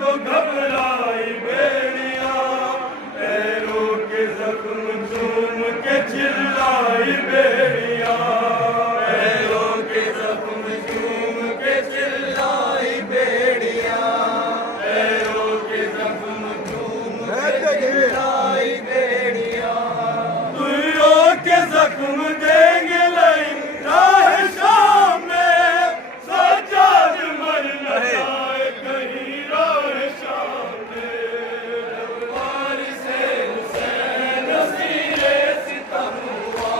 तो घबराई बेड़िया, पैरों के जख्म चूम के चिल्लाई बेड़िया, पैरों के जख्म चूम के चिल्लाई बेड़िया, पैरों के जख्म चूम के चिल्लाई बेड़िया, दुइयों के जख्म देंगे लाई राह शाम में, सज्जाद मर न जाए कहीं राह शाम में, रवार से हुसैन नसीरे सितम हुआ,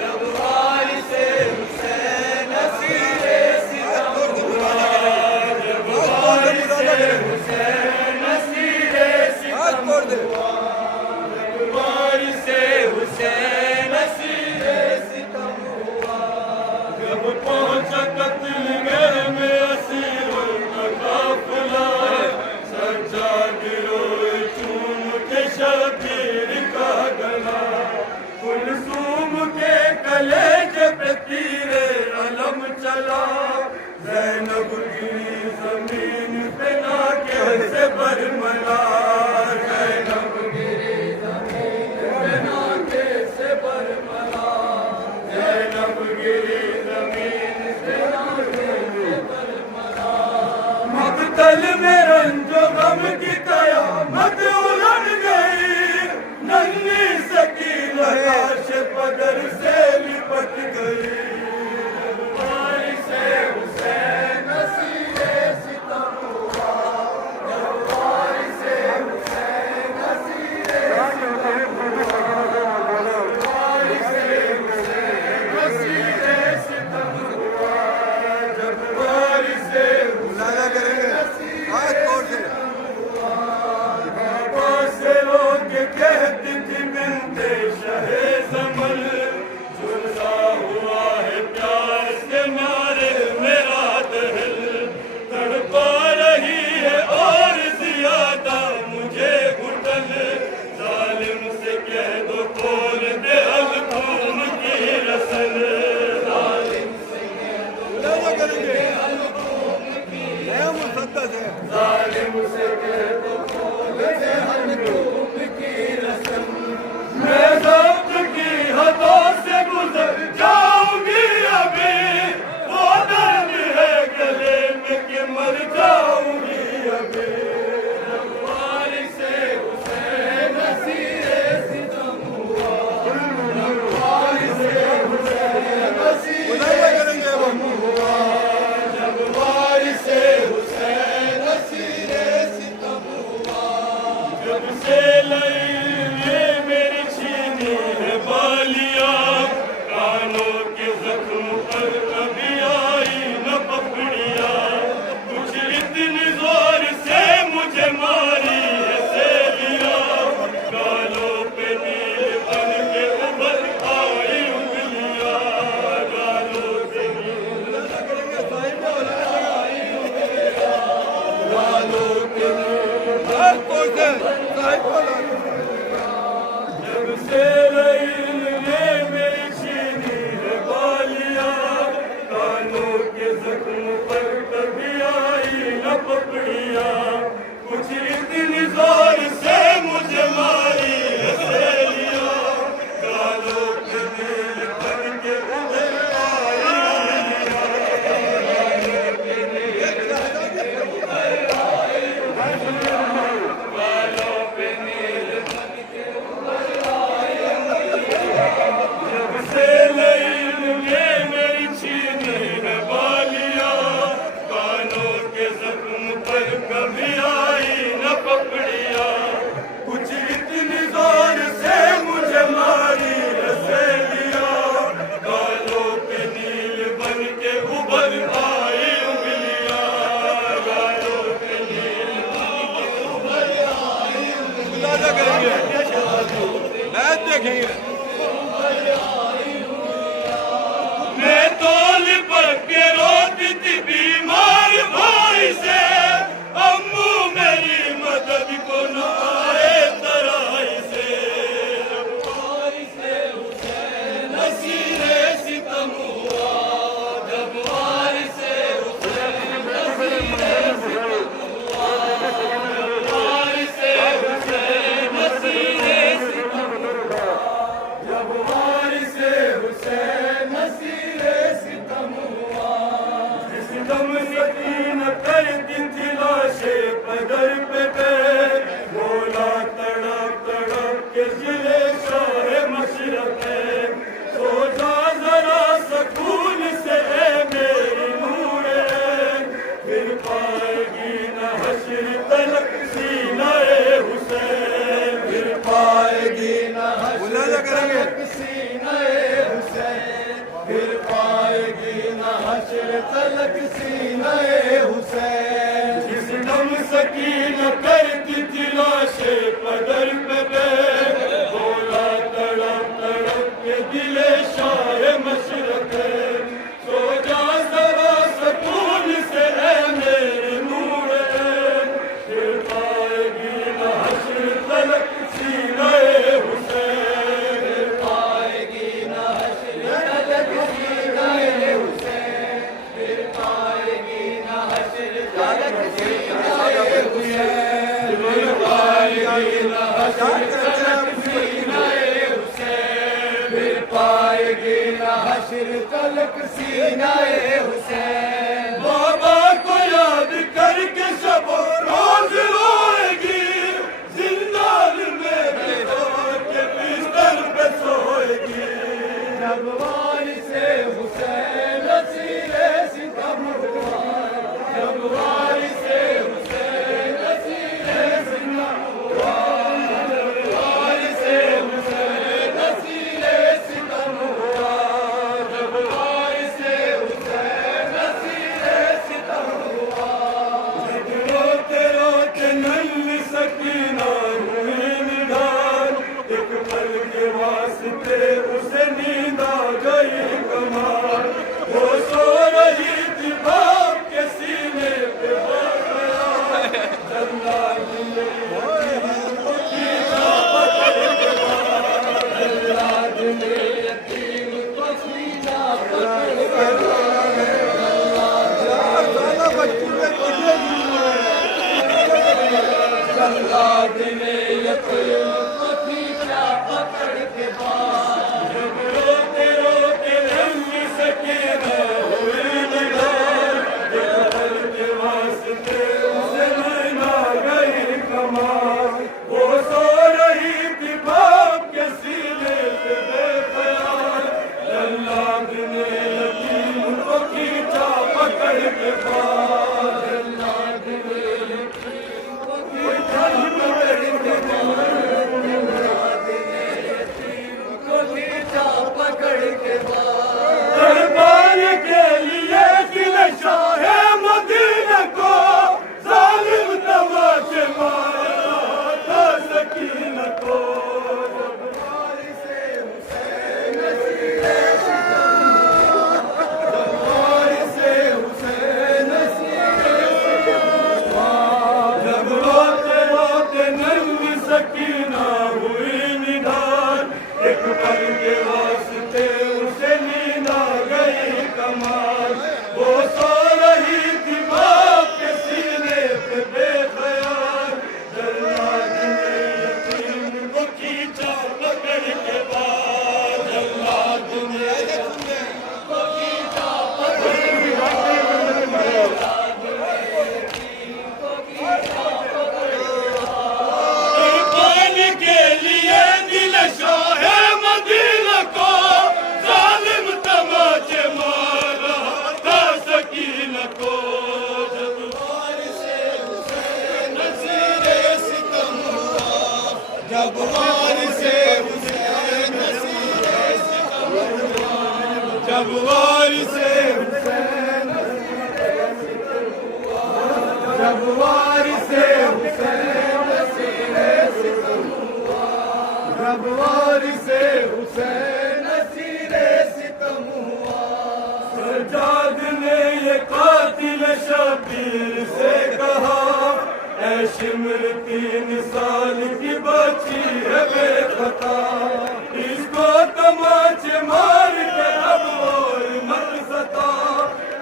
रवार से हुसैन नसीरे सितम हुआ, रवार से हुसैन नसीरे सितम हुआ, रवार से हुसैन नसीरे सितम हुआ, जब पहुंचा कत्लगाह में असीरों का काफिला, सज्जाद रोए चूम के शबीर का गला, कुलसूम के कलेजे पे तीरे अलम चला, ज़ैनब गिरी ज़मीन पे नाके से बरमला, ज़ैनब गिरी ज़मीन पे नाके से बरमला, ज़ैनब गिरी ज़मीन पे नाके से बरमला, मक़तल में रंजो गम की क़यामत उलट गई, नन्ही सकीना लाश बदर से लिपट गई, रवार से हुसैन नसीरे सितम हुआ, रवार से हुसैन नसीरे सितम हुआ, रवार से हुसैन नसीरे सितम हुआ, रवार से हुसैन नसीरे बाबा से लोग कहती थी बिनते शहे ज़मल, झुलसा हुआ है प्यार से मारे मेरा दिल, तड़पा रही है और ज्यादा मुझे घुटन, जालिम से कह दो खोल दे अलकूम की रसल, जालिम से कह दो खोल दे अलकूम की रसल, जालिम से कह दो खोल दे अलकूम की रसल, मैं ज़ब्त की हदों से गुजर जाऊंगी अभी, वो दर्द है गले में कि मर जाऊंगी अभी, रवार से हुसैन नसीरे सितम हुआ, रवार से हुसैन नसीरे सितम हुआ, रवार से हुसैन नसीरे सितम हुआ, जब से लैले मेरी छीनी है बालियाँ, कानों के जख्म पर कभी आई न पकड़िया, कुछ इतनी जोर से मुझे मारी है सेलियाँ, गालों पे नील बन के उभर आई उंगलियाँ, गालों पे नील बन के आई उंगलियाँ, गालों पे जब से लैल ने मेरी छीनी है बालियाँ, कानों के जख्म पर कभी आई न पकड़ियाँ, कुछ इतनी जोर से मुझे मारी है सेलियाँ, गालों पे नील बन के उभर आई उंगलियाँ, गालों पे नील बन के उभर आई उंगलियाँ, गालों पे नील करेंगे, मैच देखेंगे। मैं तो लिपट के रोती थी बीमार भाई से, अम्मू मेरी मदद को न आए तराई से। भाई से हुसैन नसीरे सितम हुआ, जब भाई से हुसैन नसीरे सितम हुआ, भाई से हुसैन नसीरे सितम हुआ, जब भाई से हुसैन नसीरे सितम हुआ। जिस दम सकीन कर दी थी लाशें पदर पे बैठ, बोला तड़प तड़प के जिले शाह मशरक़ है, सो जा जरा सकून से ए मेरी नूरे, फिर पाएगी न हश्र तलक सीना ए हुसैन, फिर पाएगी न हश्र तलक सीना ए हुसैन, फिर पाएगी न हश्र तलक सीना ए हुसैन। जिस दम सकीन करती थी लाशें पदर पे बैठ, बोला तड़प तड़प के दिले शाह मशरक़ है, सो जा जरा सकून से ए मेरे नूर है, फिर पाएगी न हश्र तलक सीना ए हुसैन, फिर पाएगी न हश्र तलक सीना ए हुसैन, फिर पाएगी न हश्र तलक सीना ए हुसैन, फिर पाएगी न हश्र तलक सीना ए हुसैन, फिर पाएगी न हश्र तलक सीना ए हुसैन। बाबा को याद करके शबो रोज रोएगी, जिंदान में बिठा के बिस्तर पे सोएगी, जब वारिसे हुसैन नसीरे सितम हुआ, जब वारिसे हुसैन नसीरे सितम हुआ, जब वारिसे हुसैन नसीरे सितम हुआ, जब वारिसे हुसैन नसीरे सितम हुआ। जब रोते रोते नन्ही सकीना हुई निधार, एक पल के वास्ते उसे नींद आ गई कमाल, वो सो रही थी बाप के सीने पे हो गया, जल्लाद ने यतीम को खींचा पकड़ के बाल, जल्लाद ने यतीम को खींचा पकड़ के बाल, जल्लाद ने यतीम को खींचा पकड़ के बाल। जब रोते रोते नन्ही सकीना हुई निधार, एक पल के वास्ते उसे नींद आ गई कमाल, वो सो रही थी बाप के सीने पे बेख्याल, जल्लाद ने यतीम को खींचा पकड़ के बाल, जल्लाद ने यतीम को खींचा पकड़ के बाल, जल्लाद ने यतीम को खींचा पकड़ के बाल। दरबार के लिए दिल शाह मदीना को जालिम तमाचे मारा था सकीना को, जब वारिसे हुसैन नसीरे सितम हुआ, जब वारिसे हुसैन नसीरे सितम हुआ, जब रोते रोते नन्ही सकीना हुई निधार, एक पल के वास्ते उसे नींद आ गई कमाल, वो सो रही थी बाप के सीने पे बेख्याल, जल्लाद ने यतीम को खींचा पकड़ के बाल, जल्लाद ने यतीम को खींचा पकड़ के बाल, जल्लाद ने यतीम को खींचा पकड़ के बाल। कुर्बानी के लिए दिल शाह मदीना को जालिम तमाचे मारा था सकीना को, जब वारिसे हुसैन नसीरे सितम हुआ, जब वारिसे हुसैन नसीरे सितम हुआ, जब वारिसे हुसैन नसीरे सितम हुआ, जब वारिसे हुसैन नसीरे सितम हुआ। शिमर 3 साल की बच्ची है बेपता, इसको तमाचे मार के अब और मत सता।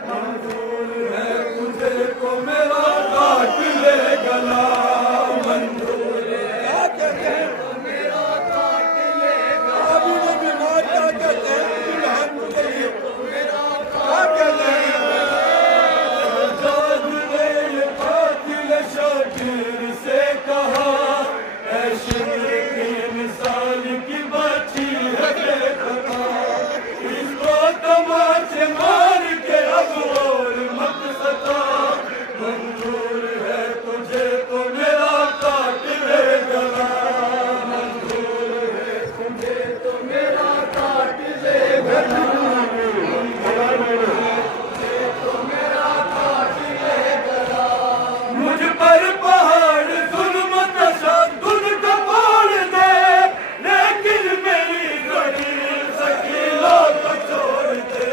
मंजूर है तुझे को मेरा काट ले गला, मंजूर है तुझे को मेरा काट ले गला। अभी वो बीमार क्या कहते हैं, दुल्हन मुझे ये को मेरा काट ले गला। शाकिर से कहा ऐ शिमर 3 साल की बच्ची है बेपता, इसको तमाचे मार के अब और मत सता। मंजूर है तुझे तो मेरा काट ले गला, मंजूर है तुझे तो मेरा काट ले गला, मंजूर है तुझे तो मेरा काट ले गला। मुझ पर पहाड़ जुल्म तशद्दुद का तोड़ दे, लेकिन मेरी गरीब शकीलों को छोड़ दे।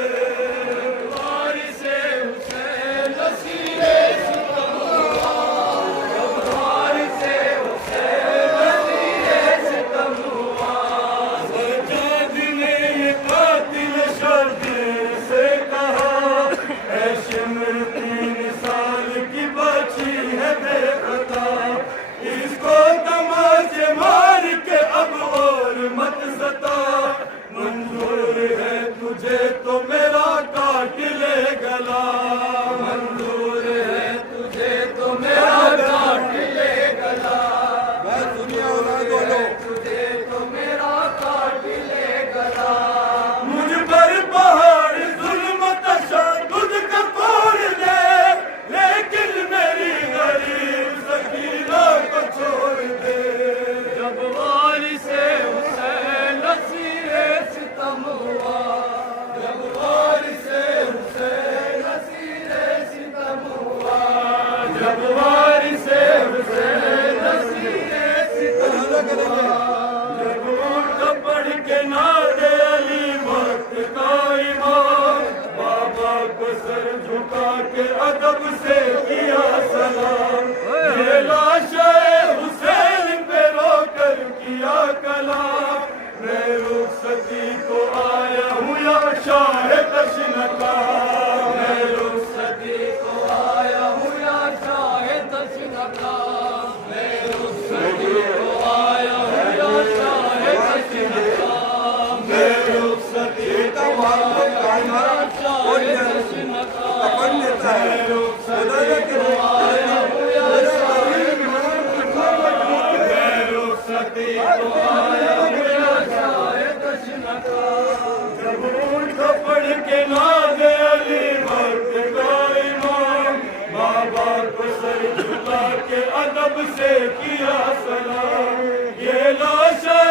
वारिसे हुसैन नसीरे सितम हुआ, वारिसे हुसैन नसीरे सितम हुआ। सज्जाद ने ये कातिल शब्द से कहा ऐ शिमर 3 साल की बच्ची है बेपता, इसको तमाचे मार के अब और मत सता। मंजूर है तुझे तो मेरा काट ले गला, मंजूर है तुझे तो मेरा काट ले गला। मैं दुनिया औलाद वालों तुझे तो मेरा काट ले गला। मुझ पर पहाड़ जुल्म तशद्दुद का तोड़ दे, लेकिन मेरी गरीब शकीलों को छोड़ दे। जब वारिसे हुसैन नसीरे सितम हुआ, जब वारिसे हुसैन नसीरे सितम हुआ, जब वारिसे हुसैन नसीरे सितम हुआ। जब उठ पढ़ के नारे अली वक्त का इमाम, बाबा को सर झुका के अदब से किया सलाम। ये लाशे हुसैन पे रोकर किया कलाम, मैं रुखसती को आया हूँ या शाह तशनका, मैं रुखसती को आया हूँ या शाह तशनका, मैं रुखसती को आया हूँ या शाह तशनका, मैं रुखसती को आया हूँ या शाह तशनका, मैं रुखसती को आया हूँ या रुखसती को आया हूँ या शाह तशनका। जब उठ पढ़ के नाज़े अली वक्त का इमाम, बाबा को सर झुका के अदब से किया सलाम। ये लाशे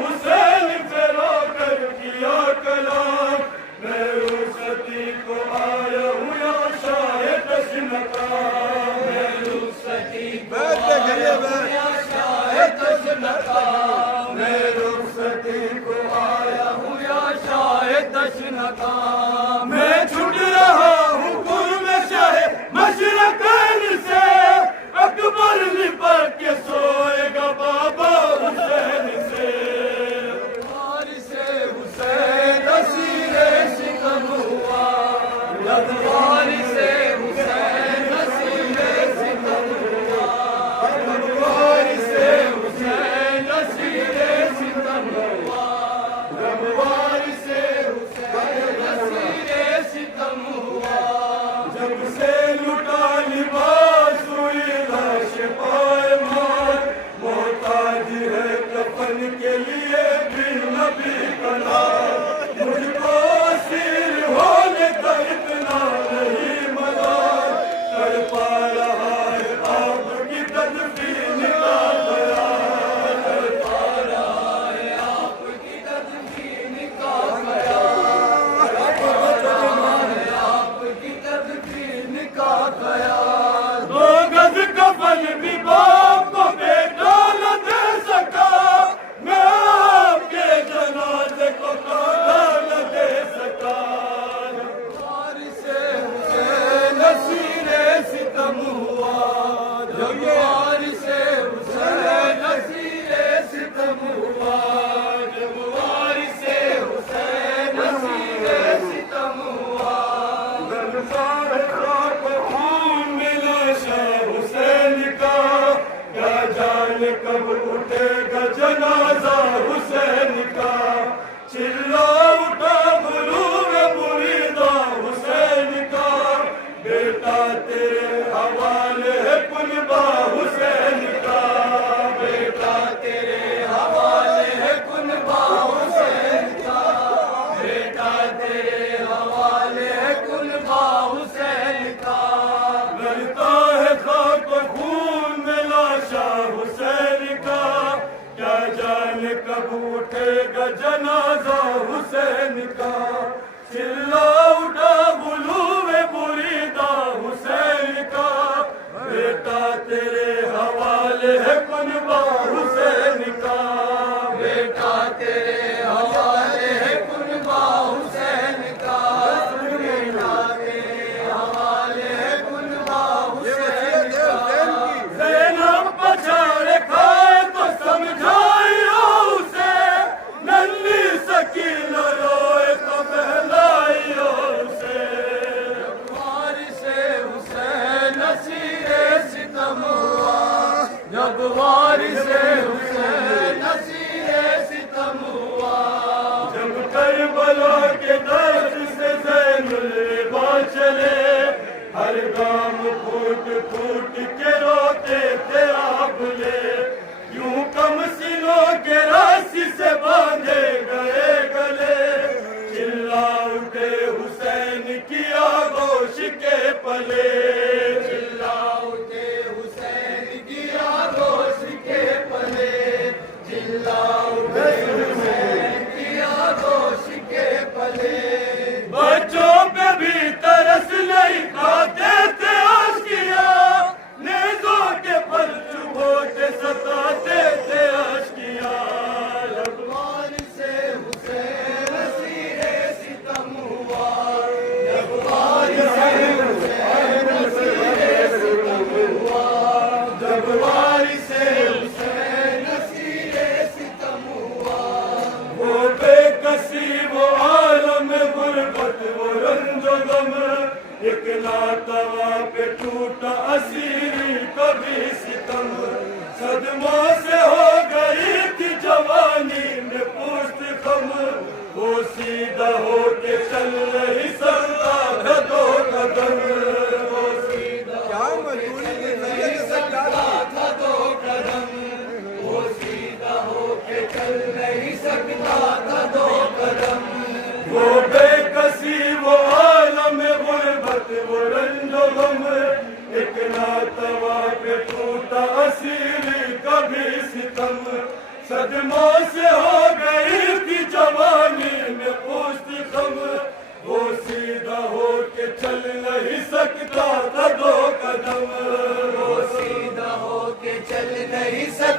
हुसैन पे रोकर किया कलाम, मैं रुखसती को आया हूँ या शाह तशनका, मैं रुखसती को आया हूँ या शाह तशनका, मैं रुखसती को आया हूँ या शाह तशनका। मैं छुट रहा हूँ कुर्ब शाह मशरकैन से, अकबर लिपट के सोएगा बाबा हुसैन से। वारिसे हुसैन नसीरे सितम हुआ, जब वारिसे हुसैन नसीरे सितम हुआ, जब वारिसे हुसैन कब उठेगा जनाजा हुसैन का, चिल्ला उठा गुरूर मुरीदा हुसैन का, बेटा तेरे हवाले है कुनबा हुसैन का, बेटा तेरे हवाले है कुनबा हुसैन का, बेटा तेरे हवाले है कुनबा हुसैन का, लड़ता है खाक खून में लाशा हुसैन का, क्या जाने कब उठेगा जनाजा हुसैन का, चिल्ला उठा गुलूवे मुरीदा हुसैन का, बेटा तेरे हवाले है कुनबा हुसैन का, बेटा तेरे हवाले है कुनबा हुसैन का, बेटा तेरे हवाले है कुनबा हुसैन का, ज़ैनब पछाड़ खाए तो समझाइयो उसे, नन्ही सकीना रोए तो बहलाइयो उसे, वारिसे हुसैन नसीरे सितम हुआ, जब वारिसे हुसैन नसीरे सितम हुआ, जब करबला के दर्द से ज़ैनुल लिबा चले, हर गाम फूट फूट के रोते थे आबले, यूं कम सिलों के रस्सी से बांधे गए गले, चिल्ला उठे हुसैन की आगोश के पले, चिल्ला उठे हुसैन की आगोश के पले, चिल्ला उठे हुसैन की आगोश के पले, बच्चों पे भी तरस नहीं खाते थे आशिया, नेज़ों के पर चुभो के सताते थे आशिया, जब से हुसैन नसीरे सितम हुआ, जब से हुसैन नसीरे सितम हुआ, जब से हुसैन नसीरे सितम हुआ, वो बेकसी वो आलम गुरबत वो रंजो गम, एक नातवा पे टूटा असीरी कभी सितम, सदमों से हो गई थी जवानी में पुष्ट खम, वो सीधा हो के चल नहीं सकता था दो कदम, वो सीधा हो के चल नहीं सकता था दो कदम, वो सीधा हो के चल नहीं सकता था दो कदम, वो बेकसी वो आलम गुरबत वो रंजो गम, एक नातवा पे टूटा असीरी कभी सितम, सदमों से हो गई थी जवानी में पुष्ट खम, वो सीधा हो के चल नहीं सकता था दो कदम, वो सीधा हो के चल नहीं सकता